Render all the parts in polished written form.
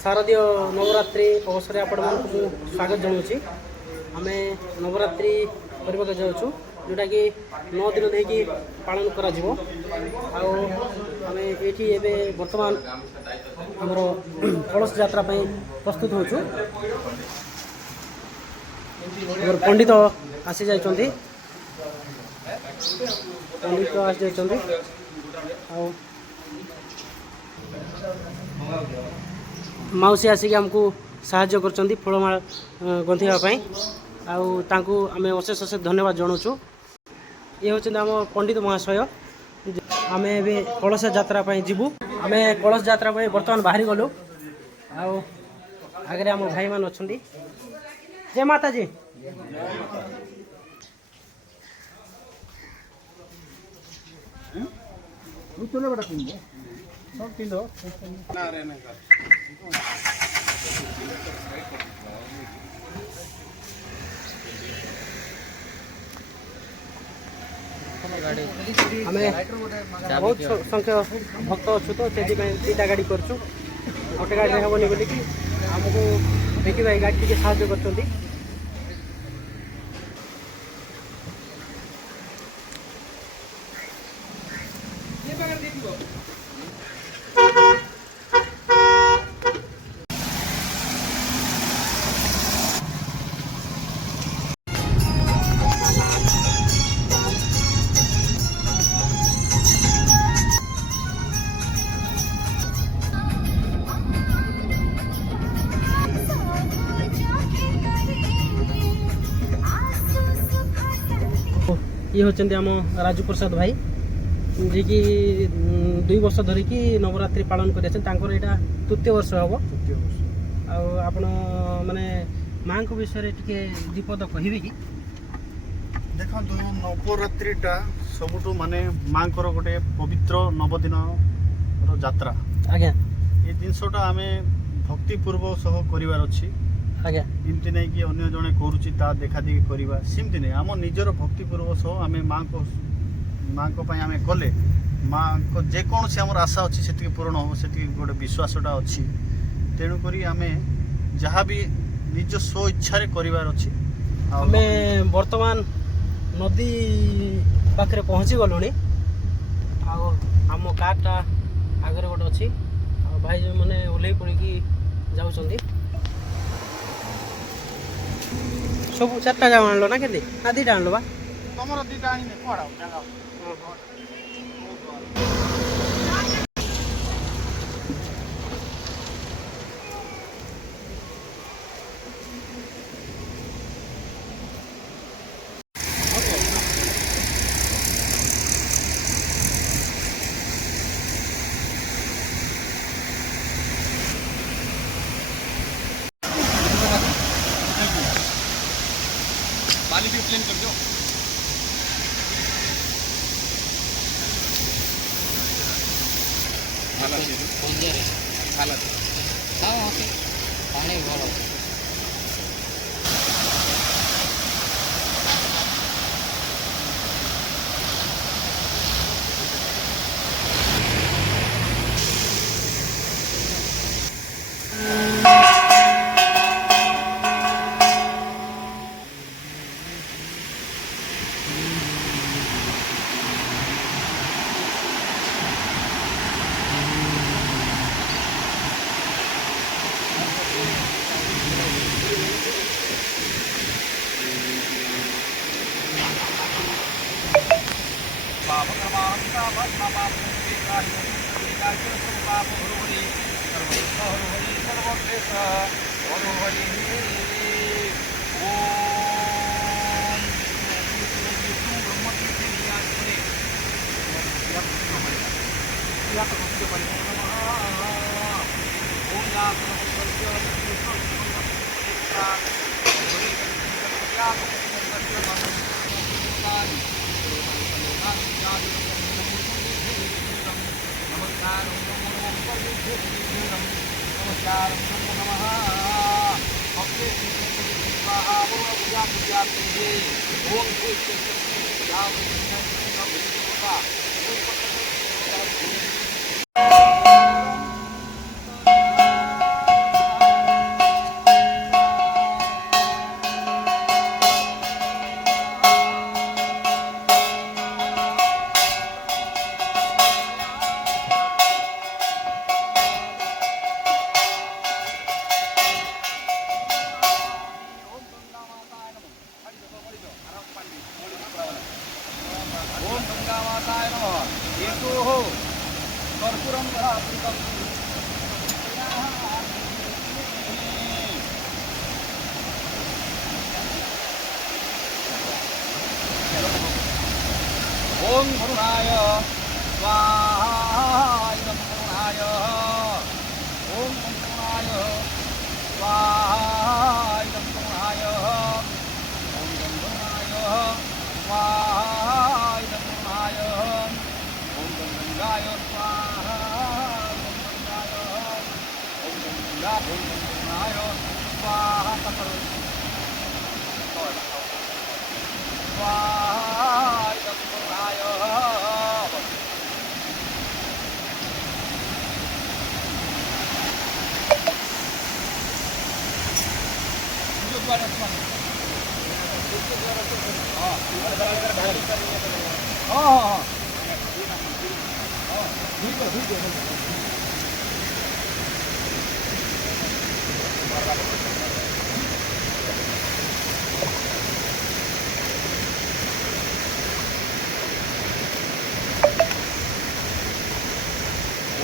शारदीय नवरात्रि अवसर आपण मानक स्वागत जनाऊँ। आम नवरात्रि करने जाऊँ जोटा कि 9 दिन देकी पालन करा जीवो। आमे एठी एबे वर्तमान हमर कलश यात्रा पई प्रस्तुत होछु। पंडित आसी जाइछन्ती, पंडित आसी जाइछन्ती माउसी आसिक आमको साहाय्य करछन्ती फूलमाला गंथिबा पई। आम अशेष अशेष धन्यवाद जनाऊँ। ये हूँ आम पंडित महाशय। आम ए कलश यात्रा जीवु। आम कलश यात्रा बर्तमान बाहरी गलु। आगे आम भाई मान अच्छा। जय माता जी। आम बहुत संख्या भक्त अच्छु तो से दुईटा गाड़ी कर गोटे गाड़ी हेनी बोल कि आमको देखिए भाई गाड़ी टी साहय कर। ये होचंदी आम राजू प्रसाद भाई जी की 2 वर्ष धरिकी नवरात्रि पालन कर यहाँ तृतीय वर्ष हम। आपण माने माँ को विषय टिके दीपद कहे कि देखो नवरात्रिटा सबुठू माने माँ को गोटे पवित्र 9 दिन यात्रा। आज्ञा ये जिनसटा आम भक्तिपूर्व सह करार अच्छी। आज्ञा एमती नहीं कि अन्य जड़े करुच्ची देखा देखी करवा सेमती नहीं। आम निजर भक्तिपूर्व सह आम माँ को आम कले माँ को जेकोसी आम आशा अच्छी से पूरण हो से गोटे विश्वासटा अच्छी। तेणुक आम जहाँ भी निज स्व इच्छा करार अच्छी। आम वर्तमान नदी पाखे पहुँची गलु। आम कारटा आगे गोटे अच्छी भाई जो मैंने ओह्ल पड़ी जाऊँ सब 4टा जाओ आनलो ना के ना 2टा आनलो बा तुम 2टा आने कड़ा पानी भी प्लेन कर दो। हालत हाँ ओके पानी भल कर्पूरं गणात्मकं ॐ वरुणाय स्वाहा इदं वरुणाय ॐ वरुणाय स्वाहा इदं वरुणाय ॐ वरुणाय स्वाहा इदं वरुणाय ॐ गंगाय स्वाहा इदं गंगाय ॐ वरुणाय स्वाहा स्वाहा इदं वरुणाय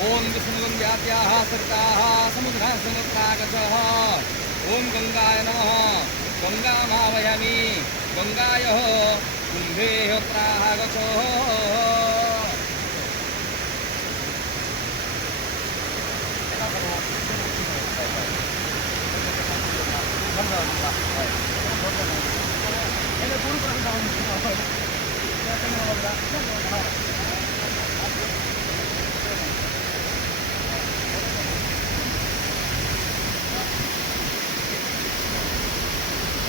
ॐ विष्णुगं व्याप्याः सरिताः समुद्रः समुद्रागतः ॐ गंगाय नमः गंगामावयामि गंगायः कुम्भेः प्रागतः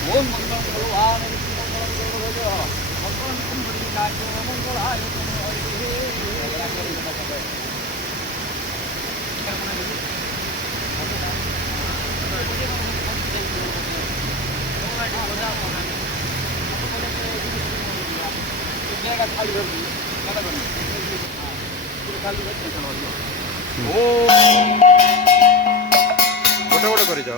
ॐ मंगलं भगवान् मंगलं भगवतः मंगलं कुम्भीकार्यो मंगलाय ଗୋଟେ ଗୋଟେ କରିଛ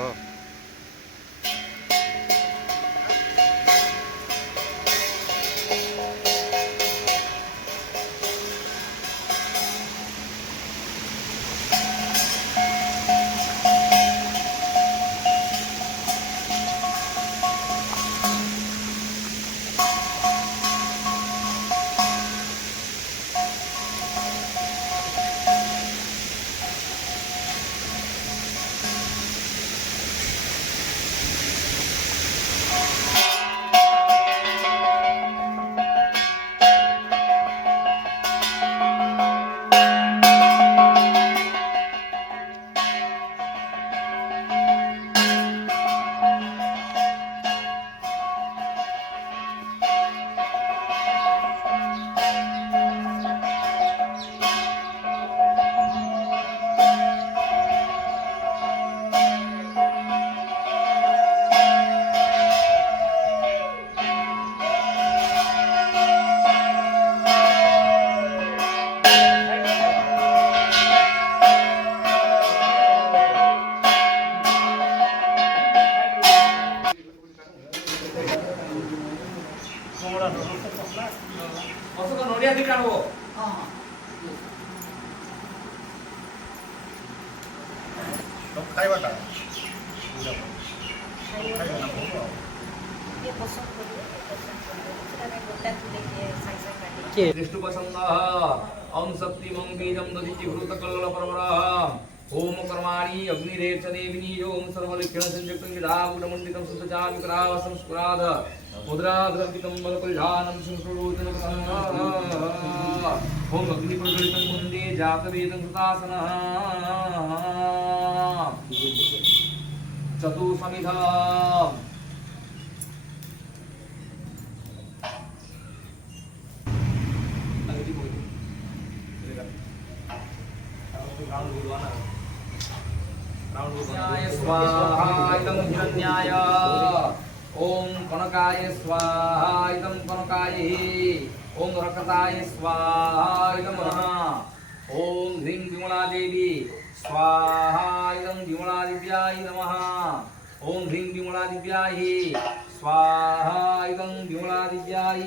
नोडिया दिखाणो ଖାଇବାଟା କିଏ विष्णु प्रसन्नः ओम शक्ति मं बीजं दधिति भूत कल्ल परमः ओम कर्माणि अग्निरेच देविनी ओम सर्वलिक्षण संयुक्तं यदागुणमण्डितं सुतजामि करावसं स्कुराध मुद्राधरपितं बलपरिधानं संस्कृतं ओम अग्निप्रज्वलितं मुन्दे जातवेदं सुतासनः चतुसमिधा स्वाहा इदं हिरण्याय ओम कनकाय स्वाहा इदं कनकाय ओम रकताय स्वाहा इदं नमः ओम ह्रीं विमला देवी स्वाहा इदं विमला दिव्याय नमः ओम ह्रीं विमला दिव्याय स्वाहा इदं विमला दिव्याय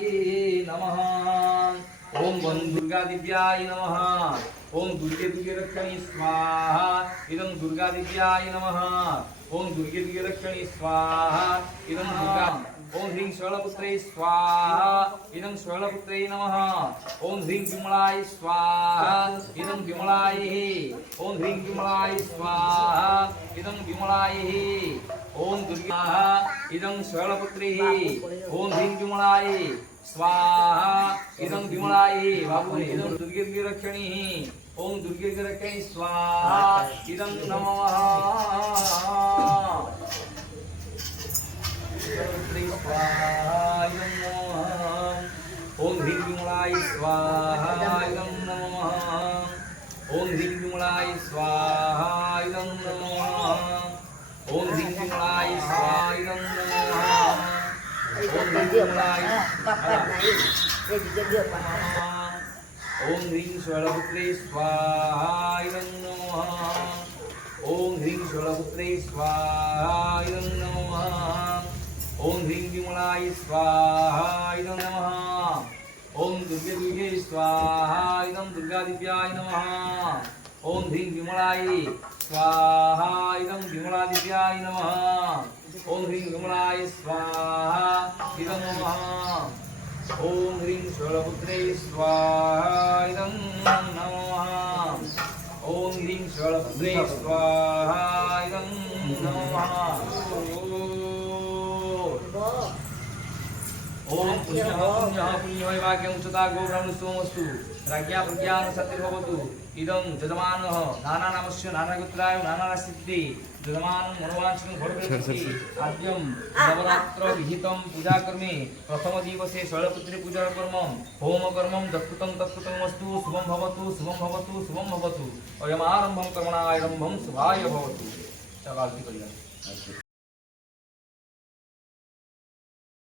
नमः ओम वन दुर्गा दिव्याय नमः ओम दुर्गे दुर्गे रक्षणी स्वाहा इदं दुर्गा दिव्याय नमः ओम दुर्गे दुर्गे रक्षणी स्वाहा इदं दुर्गा ओम ह्रीं शैलपुत्रे स्वाहा इदं शैलपुत्रे नमः ओम ह्रीं विमलाय स्वाहा इदं विमलाय ओम ह्रीं विमलाय स्वाहा इदं विमलाय ओम दुर्गा इदं शैलपुत्रे ओम ह्रीं विमलाय स्वाहा इदं विमलाय बाबू इदं दुर्गे दुर्गे रक्षणी ओम दुर्गे दुर्गे रक्षणी स्वाहा इदं नमः ओम ह्रीं विमलाय स्वाहा इदं नमः ओम ह्रीं विमलाय स्वाहा इदं नमः ओम ह्रीं विमलाय स्वाहा इदं नमः ओम ह्रीं विमलाय ओम ह्रीं शैलपुत्रे स्वाहा इदं नमः ओम ह्रीं शैलपुत्रे स्वाहा इदं नमः ओम ह्रीं विमलाय स्वाहा इदं नमः ओम दुर्गे दुर्गे स्वाहा इदं दुर्गादिव्याय नमः ओम ह्रीं विमलाय स्वाहा इदं विमलादिव्याय नमः ओम ह्रीं विमलाय स्वाहा इदं नमः ओम ह्रीं शैलपुत्रे स्वाहा इदं नमः ओम ह्रीं शैलपुत्रे स्वाहा इदं नमः ओम पुण्यः पुण्यः पुण्यवैवाक्यं उच्चता गोब्राह्मणस्वमस्तु राज्ञा प्रज्ञान सत्यर्भवतु इदं जजमानः नानानामस्य नानागोत्राय नानासिद्धि जजमानं मनोवाञ्छितं भवति आद्यं नवरात्र विहितं पूजाकर्मे प्रथम दिवसे शैलपुत्री पूजा कर्म होम कर्मं दत्कृतं तत्कृतमस्तु शुभं भवतु शुभं भवतु शुभं भवतु अयमारम्भं कर्मणारम्भं शुभाय भवतु चलो आरती करिए